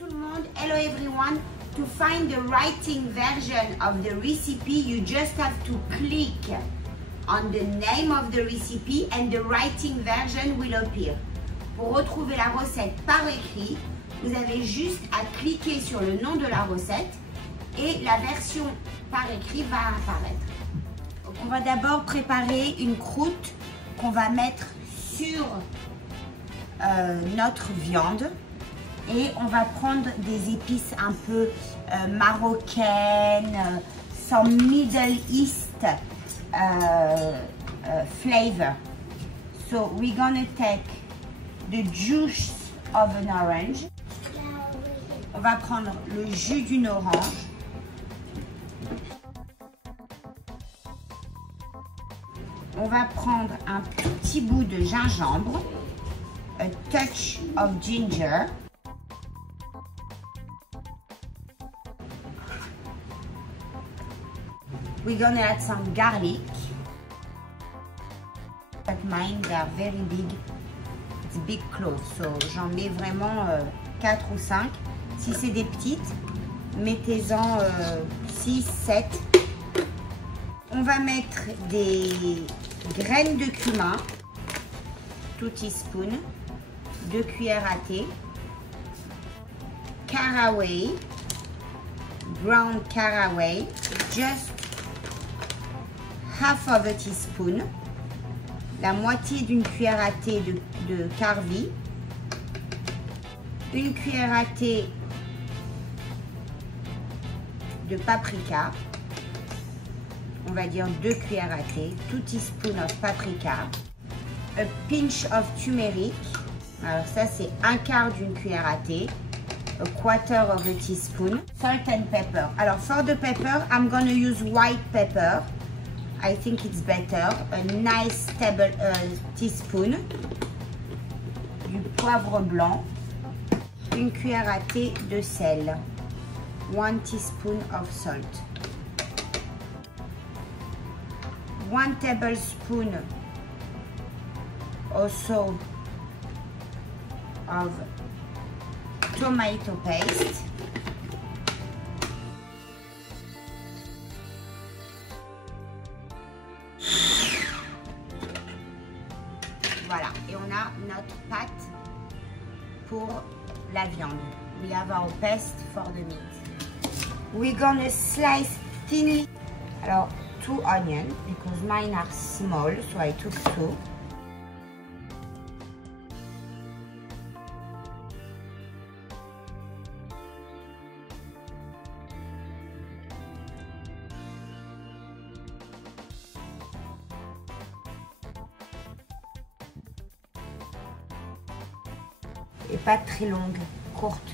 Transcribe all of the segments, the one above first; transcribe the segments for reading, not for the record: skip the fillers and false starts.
tout le monde, hello everyone. To find the writing version of the recipe, you just have to click on the name of the recipe and the writing version will appear. Pour retrouver la recette par écrit, vous avez juste à cliquer sur le nom de la recette et la version par écrit va apparaître. Donc, on va d'abord préparer une croûte qu'on va mettre sur notre viande. Et on va prendre des épices un peu marocaines, some Middle East flavor. So we're gonna take the juice of an orange. On va prendre le jus d'une orange. On va prendre un petit bout de gingembre, a touch of ginger. We're gonna add some garlic. But mine, they are very big. It's big cloves, so j'en mets vraiment 4 ou 5. Si c'est des petites, mettez-en 6, 7. On va mettre des graines de cumin, 2 teaspoons, 2 cuillères à thé, caraway, ground caraway, just half of a teaspoon, la moitié d'une cuillère à thé de carvi, une cuillère à thé de paprika, on va dire 2 cuillères à thé, 2 teaspoons of paprika, a pinch of turmeric, alors ça c'est 1/4 d'une cuillère à thé, a quarter of a teaspoon, salt and pepper. Alors for the pepper, I'm gonna use white pepper. I think it's better. A nice teaspoon du poivre blanc, une cuillère à thé de sel, 1 teaspoon of salt, 1 tablespoon also of tomato paste. Voilà, et on a notre pâte pour la viande. We have our paste for the meat. We're gonna slice thinly. Alors, 2 onions, because mine are small, so I took 2. Et pas très longue, courte.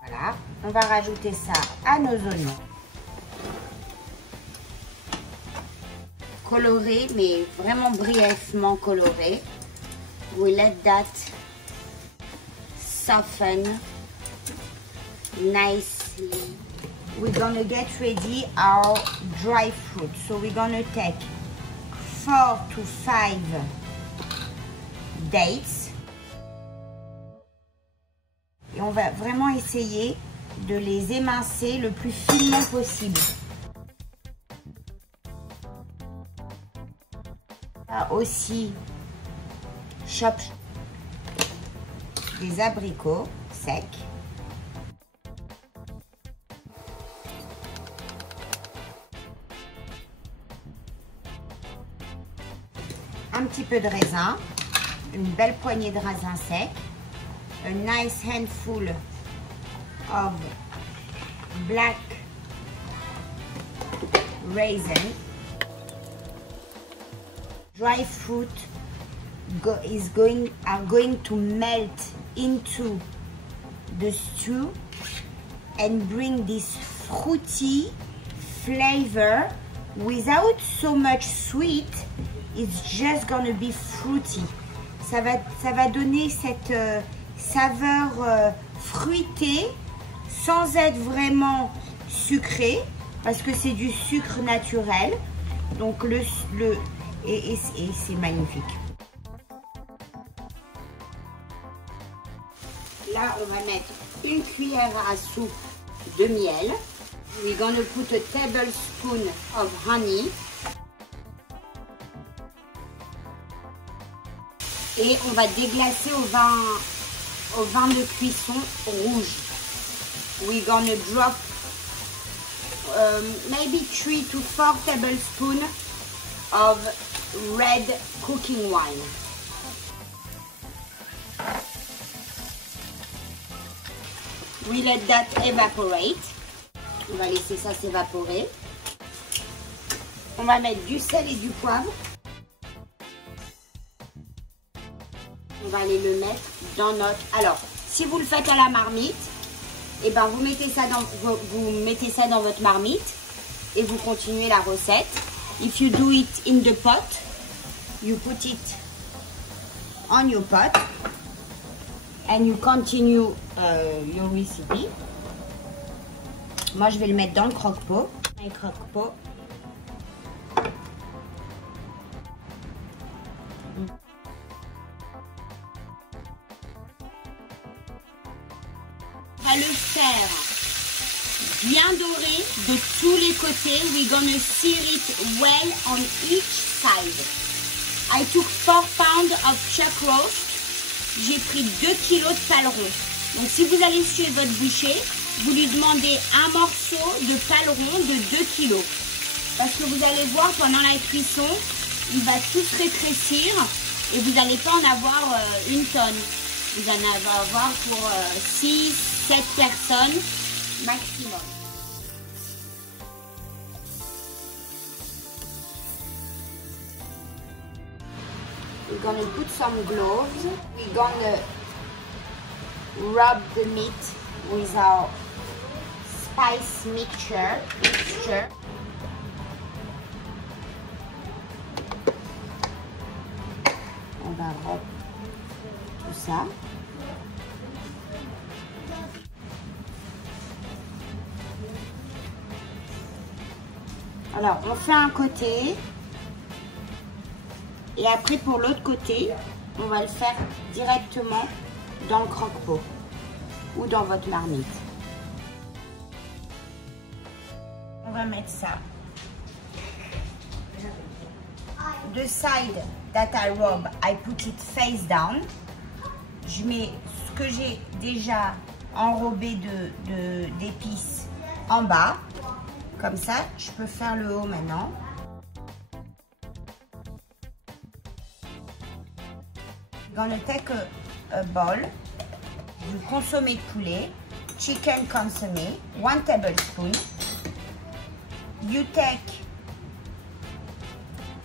Voilà, on va rajouter ça à nos oignons. Coloré, mais vraiment brièvement coloré. We let that soften nicely. We're gonna get ready our dry fruit. So we're gonna take 4 to 5 dates. Et on va vraiment essayer de les émincer le plus finement possible. Aussi, chop des abricots secs. Un petit peu de raisin. Une belle poignée de raisins secs, a nice handful of black raisin. Dry fruit are going to melt into the stew and bring this fruity flavor without so much sweet. It's just gonna be fruity. Ça va donner cette saveur fruitée sans être vraiment sucré parce que c'est du sucre naturel. Donc et c'est magnifique. Là, on va mettre une cuillère à soupe de miel. We're gonna put a tablespoon of honey. Et on va déglacer au vin de cuisson rouge. We're gonna drop maybe 3 to 4 tablespoons of red cooking wine. We let that evaporate. On va laisser ça s'évaporer. On va mettre du sel et du poivre. On va aller le mettre dans notre... Alors, si vous le faites à la marmite, et ben vous mettez ça dans votre marmite et vous continuez la recette. If you do it in the pot, you put it on your pot and you continue your recipe. Moi, je vais le mettre dans le croque-pot. Un croque-pot. On va le faire bien doré de tous les côtés. We're gonna sear it well on each side. I took 4 pounds of chuck roast. J'ai pris 2 kilos de paleron. Donc si vous allez chez votre boucher, vous lui demandez un morceau de paleron de 2 kilos. Parce que vous allez voir pendant la cuisson, il va tout se rétrécir et vous n'allez pas en avoir une tonne. Vous en allez avoir pour 6, 7 personnes maximum. We're gonna put some gloves. We're gonna rub the meat with our spice mixture. On va rub tout ça. Alors, on fait un côté. Et après, pour l'autre côté, on va le faire directement dans le croque-pot ou dans votre marmite. On va mettre ça. The side that I rub, I put it face down. Je mets ce que j'ai déjà enrobé d'épices en bas. Comme ça, je peux faire le haut maintenant. Gonna take a bowl, du consommé de poulet, chicken consommé, 1 tablespoon. You take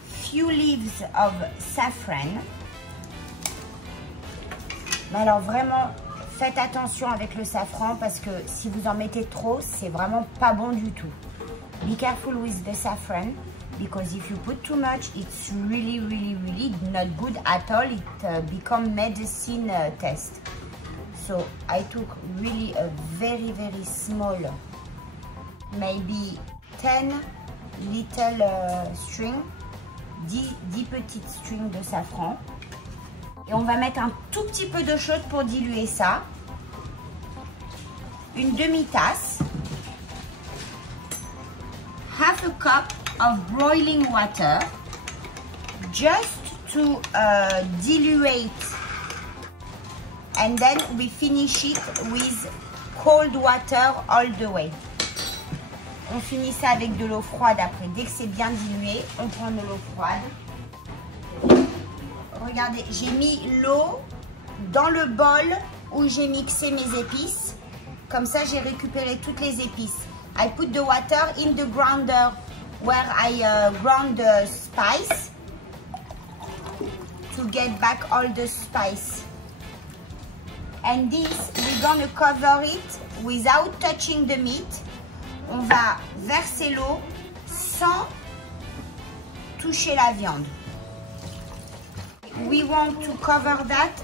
few leaves of saffron. Mais alors vraiment, faites attention avec le safran parce que si vous en mettez trop, c'est vraiment pas bon du tout. Be careful with the saffron. Because if you put too much, it's really not good at all. It become medicine taste. So I took really a very small, maybe 10 little string, 10 petites strings de safran. Et on va mettre un tout petit peu d'eau chaude pour diluer ça. Une demi-tasse. Half a cup of boiling water just to dilute, and then we finish it with cold water all the way. On finit ça avec de l'eau froide après. Dès que c'est bien dilué, on prend de l'eau froide. Regardez, j'ai mis l'eau dans le bol où j'ai mixé mes épices. Comme ça, j'ai récupéré toutes les épices. I put the water in the grinder where I ground the spice to get back all the spice. And this, we're gonna cover it without touching the meat. On va verser l'eau sans toucher la viande. We want to cover that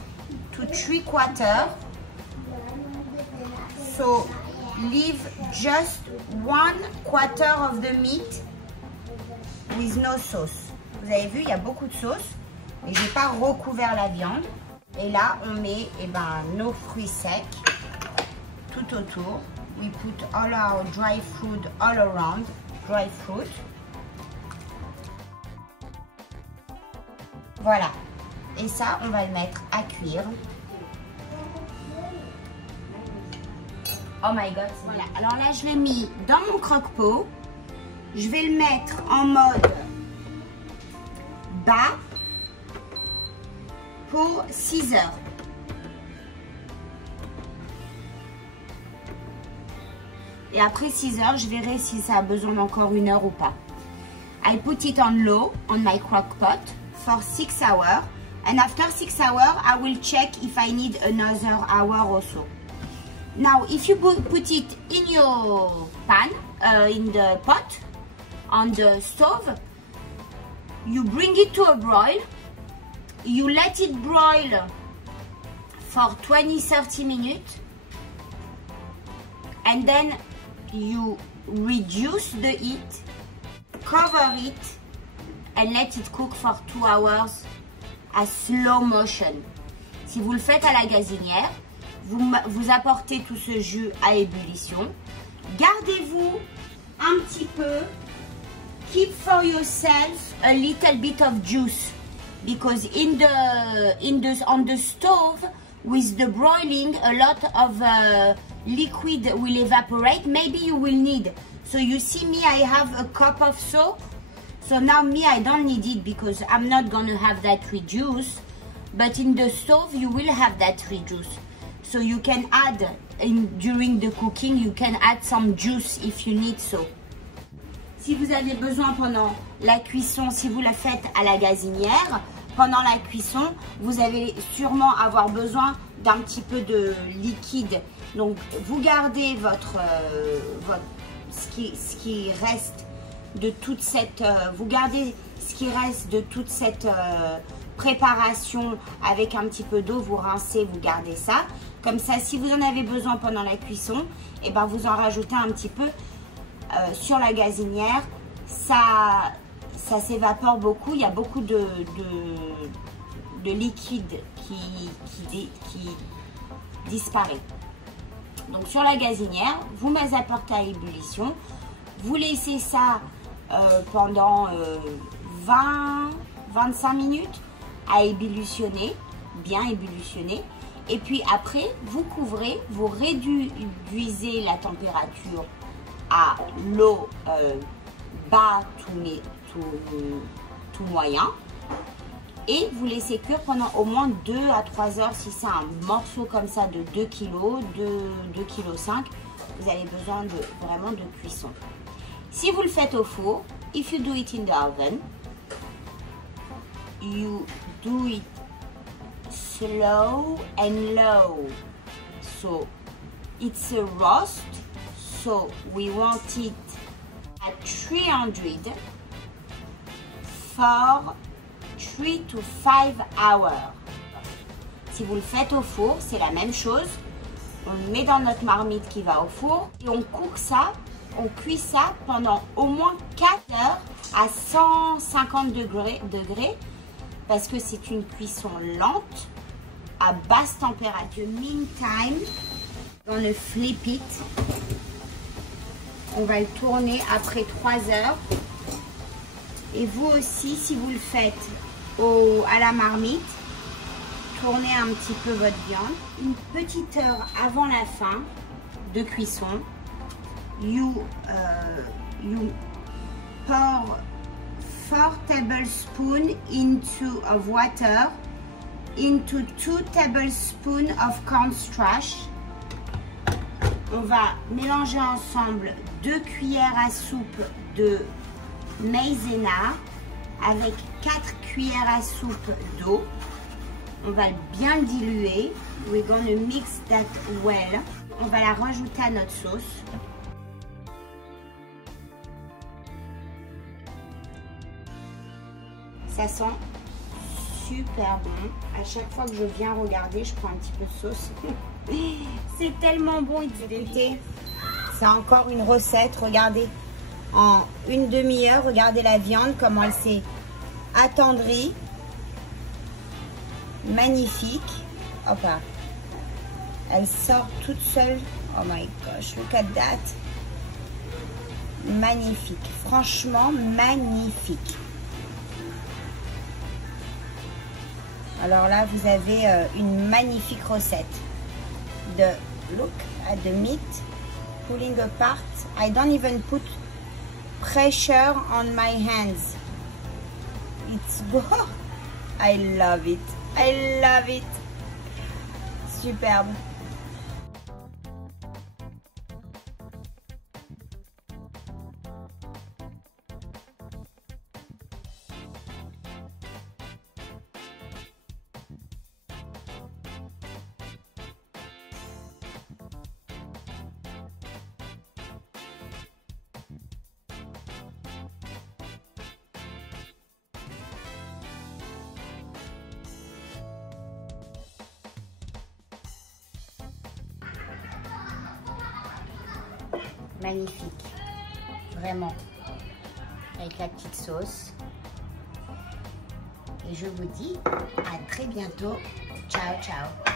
to 3/4. So leave just 1/4 of the meat with no sauce. Vous avez vu, il y a beaucoup de sauce, mais je n'ai pas recouvert la viande. Et là, on met nos fruits secs tout autour. We put all our dry fruit all around. Dry fruit. Voilà. Et ça, on va le mettre à cuire. Oh my god. Voilà. Alors là, je l'ai mis dans mon croque-pot. Je vais le mettre en mode bas pour 6 heures. Et après 6 heures, je verrai si ça a besoin d'encore 1 heure ou pas. I put it on low on my crock pot for 6 hours. And after 6 hours, I will check if I need another hour or so. Now, if you put it in your pan, in the pot, on the stove, you bring it to a broil. You let it broil for 20-30 minutes. And then you reduce the heat, cover it, and let it cook for 2 hours à slow motion. Si vous le faites à la gazinière, vous apportez tout ce jus à ébullition. Gardez-vous un petit peu. Keep for yourself a little bit of juice, because on the stove with the broiling, a lot of liquid will evaporate. Maybe you will need. So you see me, I have a cup of soap. So now me, I don't need it because I'm not gonna have that reduce. But in the stove, you will have that reduce. So you can add, during the cooking, you can add some juice if you need so. Si vous avez besoin pendant la cuisson, si vous la faites à la gazinière, pendant la cuisson, vous allez sûrement avoir besoin d'un petit peu de liquide. Donc, vous gardez ce qui reste de toute cette, préparation avec un petit peu d'eau. Vous rincez, vous gardez ça. Comme ça, si vous en avez besoin pendant la cuisson, et ben vous en rajoutez un petit peu sur la gazinière. Ça s'évapore beaucoup. Il y a beaucoup de liquide qui disparaît. Donc sur la gazinière, vous les apportez à ébullition. Vous laissez ça pendant 20-25 minutes à ébullitionner, bien ébullitionner. Et puis après, vous couvrez, vous réduisez la température à l'eau bas tout moyen. Et vous laissez cuire pendant au moins 2 à 3 heures. Si c'est un morceau comme ça de 2 kg, 2,5 kg, vous avez besoin vraiment de cuisson. Si vous le faites au four, if you do it in the oven, you do it slow and low. So it's a roast, so we want it at 300 for 3 to 5 hours. Si vous le faites au four, c'est la même chose. On le met dans notre marmite qui va au four et on cuit ça pendant au moins 4 heures à 150 degrés parce que c'est une cuisson lente à basse température. Meantime, on le flip it. On va le tourner après 3 heures. Et vous aussi, si vous le faites à la marmite, tournez un petit peu votre viande. Une petite heure avant la fin de cuisson, you pour 4 tablespoons of water into 2 tablespoons of cornstarch. On va mélanger ensemble 2 cuillères à soupe de maïzena avec 4 cuillères à soupe d'eau. On va bien le diluer. We're gonna mix that well. On va la rajouter à notre sauce. Ça sent super bon. À chaque fois que je viens regarder, je prends un petit peu de sauce. C'est tellement bon. C'est encore une recette. Regardez, en une demi-heure, regardez la viande, comment elle s'est attendrie. magnifique. Hop là. Elle sort toute seule. Oh my gosh, look at that. Magnifique. Franchement, magnifique. Alors là, vous avez une magnifique recette de look at the meat pulling apart. I don't even put pressure on my hands. It's oh, I love it. I love it. Superbe. Magnifique, vraiment, avec la petite sauce. Et je vous dis à très bientôt. Ciao, ciao.